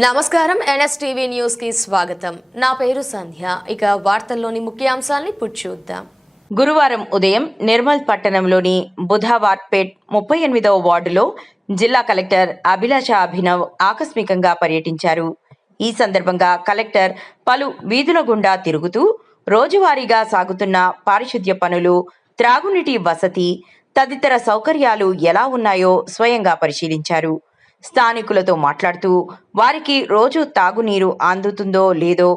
నమస్కారం NSTV news కి స్వాగతం. నా పేరు సంధ్య. ఇక వార్తల్లోని ముఖ్యాంశాలను చూద్దాం. గురువారం ఉదయం నిర్మల్ పట్టణంలోని బుధావార్పేట్ 38వ వార్డులో జిల్లా కలెక్టర్ అభిలాష అభినవ్ ఆకస్మికంగా పర్యటించారు. ఈ సందర్భంగా కలెక్టర్ పలు వీధుల గుండా తిరుగుతూ రోజువారీగా సాగుతున్న పారిశుద్ధ్య పనులు, త్రాగునీటి వసతి తదితర సౌకర్యాలు ఎలా ఉన్నాయో స్వయంగా పరిశీలించారు. స్థానికులతో మాట్లాడుతూ వారికి రోజు తాగునీరు అందుతుందో లేదో,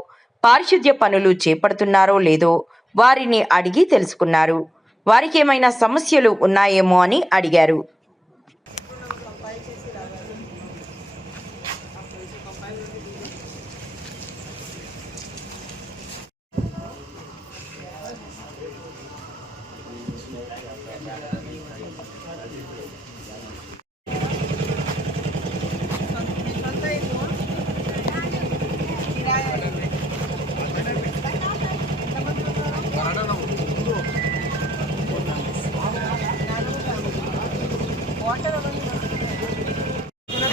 పారిశుద్ధ్య పనులు చేపడుతున్నారో లేదో వారిని అడిగి తెలుసుకున్నారు. వారికి ఏమైనా సమస్యలు ఉన్నాయేమో అని అడిగారు.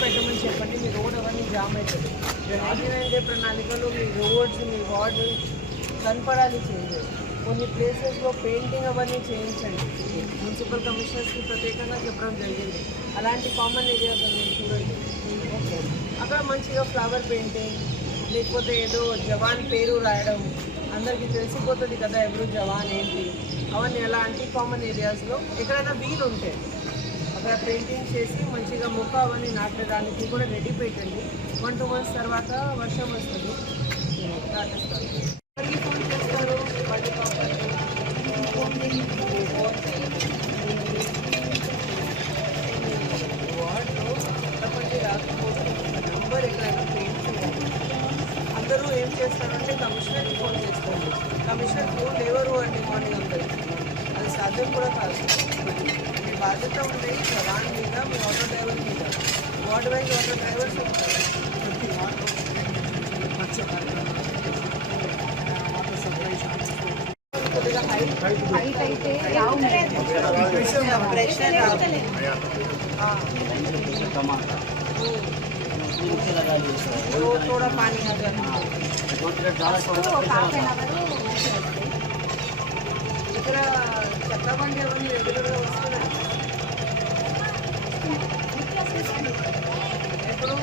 పెట్టమని చెప్పండి. మీ రోడ్ అవన్నీ జామ్ అవుతుంది. 99 డే ప్రణాళికలో మీ రోడ్స్, మీ వార్డు కనపడాలి చేయండి. కొన్ని ప్లేసెస్లో పెయింటింగ్ అవన్నీ చేయించండి. మున్సిపల్ కమిషనర్స్కి ప్రత్యేకంగా చెప్పడం జరిగింది. అలాంటి కామన్ ఏరియాస్ అన్నీ చూడండి. అక్కడ మంచిగా ఫ్లవర్ పెయింటింగ్, లేకపోతే ఏదో జవాన్ పేరు రాయడం, అందరికీ తెలిసిపోతుంది కదా ఎవరు జవాన్ ఏంటి, అవన్నీ అలాంటి కామన్ ఏరియాస్లో ఎక్కడైనా వీలు ఉంటే అక్కడ పెయింటింగ్ చేసి మంచిగా మొక్క అవన్నీ నాటడానికి కూడా రెడీ పెట్టండి. 1-2 months తర్వాత వర్షం వస్తుంది, నాటేస్తారు. ఎవరికి ఫోన్ చేస్తారు? వార్డులో ఎంతమంది రాకపోతే నంబర్ ఎక్కడైనా పెయింట్ చేయాలి. అందరూ ఏం చేస్తారంటే కమిషనర్కి ఫోన్ చేస్తారు. కమిషనర్ ఫోన్ ఎవరు అండి మార్నింగ్ అందరికి, అది సాధ్యం కూడా కాదు. మీ బాధ్యత ఉంది జవాన్ మీద, మీ ఆటో డ్రైవర్ మీద. వార్డు వైజ్ ఆటో డ్రైవర్స్ ఉంటారు. కొద్దిగా హైట్ అయితే ప్రెషర్ थोड़ा पानी आ जाता है. ఇక్కడ చెత్త బండి అవన్నీ రెగ్యులర్గా వస్తున్నాయి. ఎప్పుడు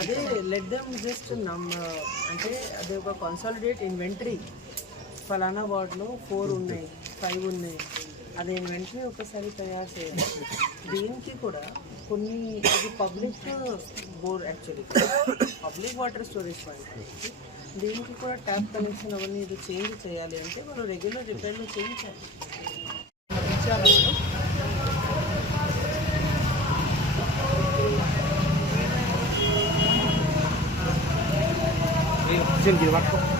అదే లెట్ దెమ్ జస్ట్ అంటే అదే ఒక కన్సాలిడేట్ ఇన్వెంటరీ. ఫలానా వార్డులో 4 ఉన్నాయి, 5 ఉన్నాయి, అది ఇన్వెంటరీ ఒకసారి తయారు చేయాలి. దీనికి కూడా కొన్ని అది public bore, actually public water storage point. దీనికి కూడా ట్యాప్ కనెక్షన్ అవన్నీ ఇది చేంజ్ చేయాలి అంటే వాళ్ళు రెగ్యులర్ రిపేర్లు చేయించాలి. Jom dia waktu.